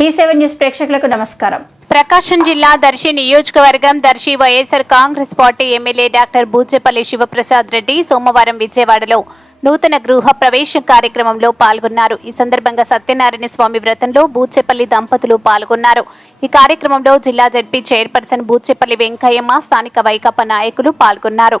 D seven news ప్రేక్షకులకు నమస్కారం. ప్రకాశం జిల్లా దర్శి నియోజకవర్గం Darsi YSR Congress party MLA doctor Buchepalli Sivaprasad Reddy సోమవారం విజయవాడలో నూతన గృహ ప్రవేశ కార్యక్రమంలో పాల్గొన్నారు. ఈ సందర్భంగా సత్యనారాయణ స్వామి వ్రతంలో బూచెపల్లి దంపతులు పాల్గొన్నారు. ఈ కార్యక్రమంలో జిల్లా జడ్పీ చైర్పర్సన్ బూచెపల్లి వెంకయ్యమ్మ స్థానిక వైకాపా నాయకులు పాల్గొన్నారు.